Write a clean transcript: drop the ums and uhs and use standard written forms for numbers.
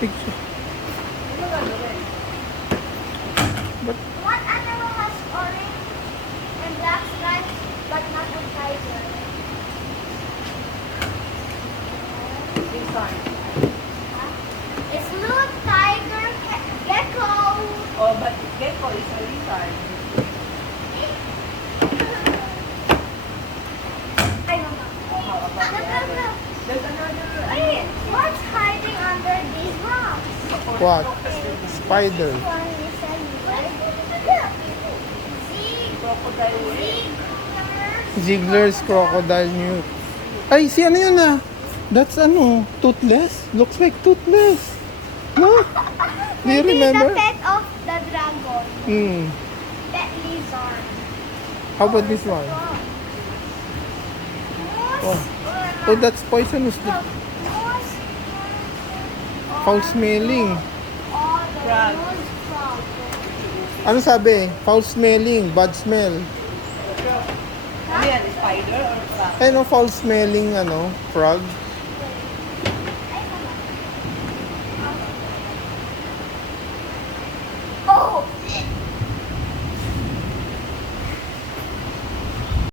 Picture. But What animal has orange and black stripes but not a tiger? Lizard. It's loon, tiger, gecko. Oh, but gecko is a lizard. I don't know. How about the other? There's another. Wait, what's hiding under these rocks? what? Spider. This one is a lizard. Crocodile. Ziegler's crocodile newt. Ay, si ano yun ah? That's ano? Toothless? Looks like toothless. No? Do you Maybe remember? the pet of the dragon. Hmm. That lizard. How about this one? Oh. Oh, that's poisonous. Foul smelling. Frog. Ano sabi? Foul smelling, bad smell. Ano yan? Spider or frog? Ano foul smelling ano? Frog? Oh!